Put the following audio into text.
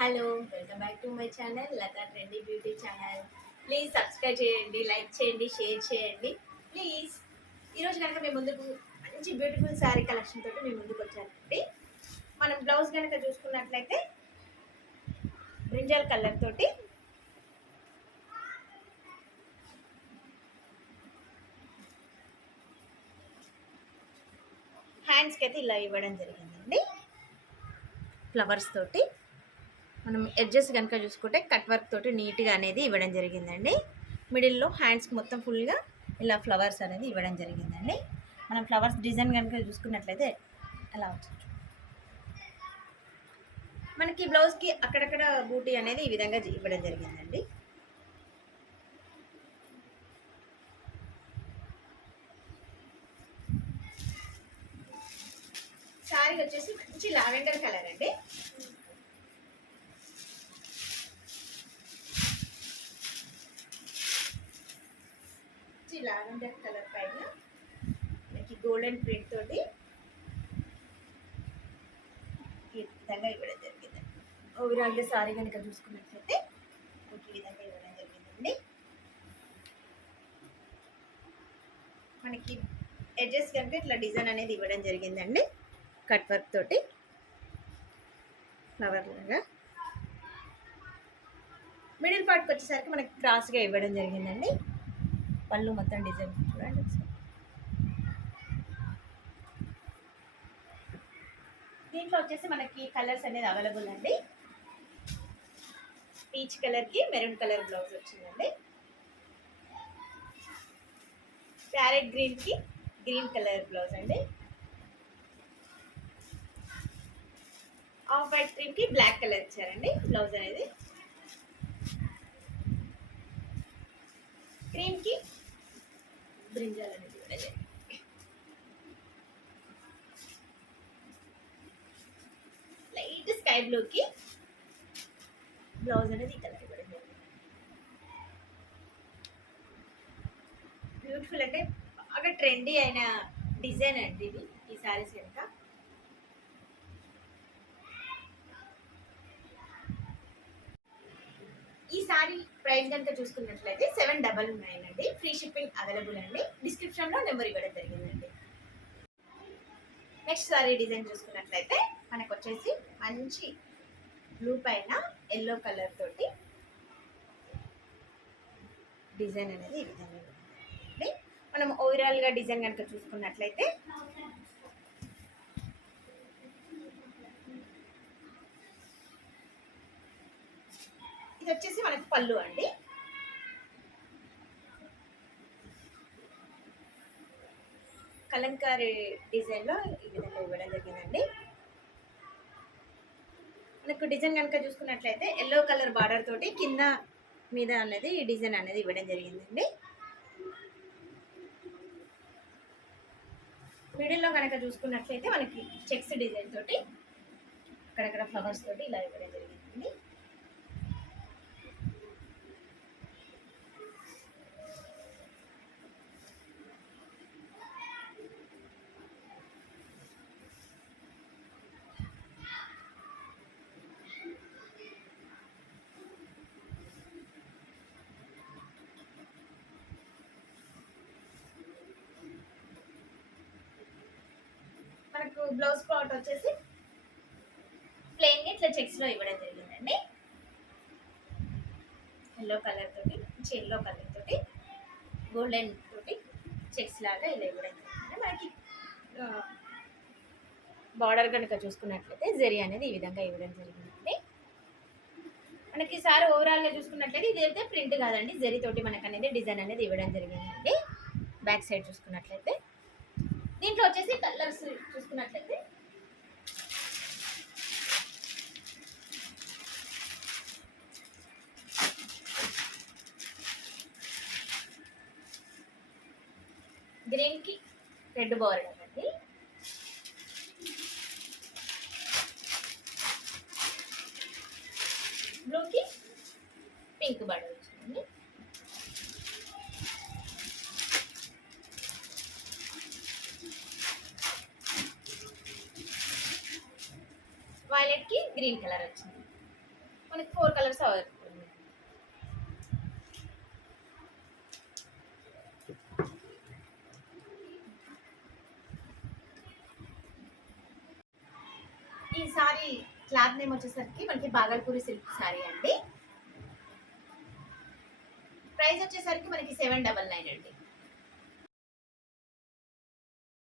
Hello, welcome back to my channel Lata trendy beauty channel. Please subscribe చేయండి, like చేయండి, share చేయండి please. ఈరోజు కనుక మేము ముందుకు మంచి బ్యూటిఫుల్ శారీ కలెక్షన్ తోటి మేము ముందుకు వచ్చానండి. మనం బ్లౌజ్ కనుక చూసుకున్నట్లయితే బ్రింజల్ కలర్ తోటి హ్యాండ్స్కి అయితే ఇలా ఇవ్వడం జరిగిందండి. ఫ్లవర్స్ తోటి మనం ఎడ్జెస్ కనుక చూసుకుంటే కట్ వర్క్ తోటి నీట్గా అనేది ఇవ్వడం జరిగిందండి. మిడిల్లో హ్యాండ్స్కి మొత్తం ఫుల్గా ఇలా ఫ్లవర్స్ అనేది ఇవ్వడం జరిగిందండి. మనం ఫ్లవర్స్ డిజైన్ కనుక చూసుకున్నట్లయితే అలా వచ్చింది. మనకి బ్లౌజ్కి అక్కడక్కడ బూటీ అనేది ఈ విధంగా ఇవ్వడం జరిగిందండి. శారీ వచ్చేసి మంచి లావెండర్ కలర్ అండి. లావెండర్ కలర్ పైన మనకి గోల్డెన్ ప్రింట్ తోటి ఈ విధంగా ఇవ్వడం జరిగింది. ఓవరాల్గా సారీ కనుక చూసుకున్నట్లయితే ఈ విధంగా ఇవ్వడం జరిగిందండి. మనకి ఎడ్జెస్ కనుక ఇట్లా డిజైన్ అనేది ఇవ్వడం జరిగిందండి. కట్ వర్క్ తోటి ఫ్లవర్ లాగా మిడిల్ పార్ట్కి వచ్చేసరికి మనకి క్రాస్గా ఇవ్వడం జరిగిందండి. పళ్ళు మొత్తం డిజైన్ చూడండి. దీంట్లో వచ్చేసి మనకి కలర్స్ అనేది అవైలబుల్ అండి. పీచ్ కలర్కి మెరూన్ కలర్ బ్లౌజ్ వచ్చిందండి. ప్యారెట్ గ్రీన్కి గ్రీన్ కలర్ బ్లౌజ్ అండి. ఆఫ్ వైట్ క్రీమ్కి బ్లాక్ కలర్ ఇచ్చారండి బ్లౌజ్ అనేది. క్రీమ్కి బ్రింజాల్ అనేది కూడా లైట్ స్కై బ్లూకి బ్లౌజ్ అనేది కలర్ ఇవ్వడం జరిగింది. బ్యూటిఫుల్ అంటే బాగా ట్రెండీ అయిన డిజైన్ అండి ఇది. ఈ శారీస్ కనుక ఈ శారీ ప్రైస్ కనుక చూసుకున్నట్లయితే 799 అండి. ఫ్రీ షిప్పింగ్ అవైలబుల్ అండి. డిస్క్రిప్షన్లో నెంబర్ ఇవ్వడం జరిగిందండి. నెక్స్ట్ శారీ డిజైన్ చూసుకున్నట్లయితే మనకు వచ్చేసి మంచి బ్లూ పైన ఎల్లో కలర్ తోటి డిజైన్ అనేది ఈ విధంగా ఉంటుంది. మనం ఓవరాల్గా డిజైన్ కనుక చూసుకున్నట్లయితే ఇది వచ్చేసి మనకు పళ్ళు అండి. కలంకారీ డిజైన్లో ఈ విధంగా ఇవ్వడం జరిగిందండి. మనకు డిజైన్ కనుక చూసుకున్నట్లయితే ఎల్లో కలర్ బార్డర్ తోటి కింద మీద అనేది ఈ డిజైన్ అనేది ఇవ్వడం జరిగిందండి. మిడిల్లో కనుక చూసుకున్నట్లయితే మనకి చెక్స్ డిజైన్ తోటి అక్కడక్కడ ఫ్లవర్స్ తోటి ఇలా ఇవ్వడం జరిగిందండి. మనకు బ్లౌజ్ క్లాత్ వచ్చేసి ప్లెయిన్గా ఇట్లా చెక్స్లో ఇవ్వడం జరిగిందండి. ఎల్లో కలర్ తోటి ఎల్లో కలర్ తోటి గోల్డెన్ తోటి చెక్స్ లాగా ఇలా ఇవ్వడం జరిగింది. మనకి బార్డర్ కనుక చూసుకున్నట్లయితే జరీ అనేది ఈ విధంగా ఇవ్వడం జరిగిందండి. మనకి సారీ ఓవరాల్గా చూసుకున్నట్లయితే ఇదైతే ప్రింట్ కాదండి, జరీ తోటి మనకు అనేది డిజైన్ అనేది ఇవ్వడం జరిగిందండి. బ్యాక్ సైడ్ చూసుకున్నట్లయితే దీంట్లో వచ్చేసి కలర్స్ చూసుకున్నట్లయితే గ్రీన్కి రెడ్ బార్డర్ అండి. బ్లూకి పింక్ బార్డర్ వచ్చిందండి. వైలెట్కి గ్రీన్ కలర్ వచ్చింది. మనకి 4 కలర్స్ అవైలబుల్. ఈ సారీ క్లాత్ నేమ్ వచ్చేసరికి మనకి బాగల్పూరి సిల్క్ సారీ అండి. ప్రైస్ వచ్చేసరికి మనకి 799 అండి.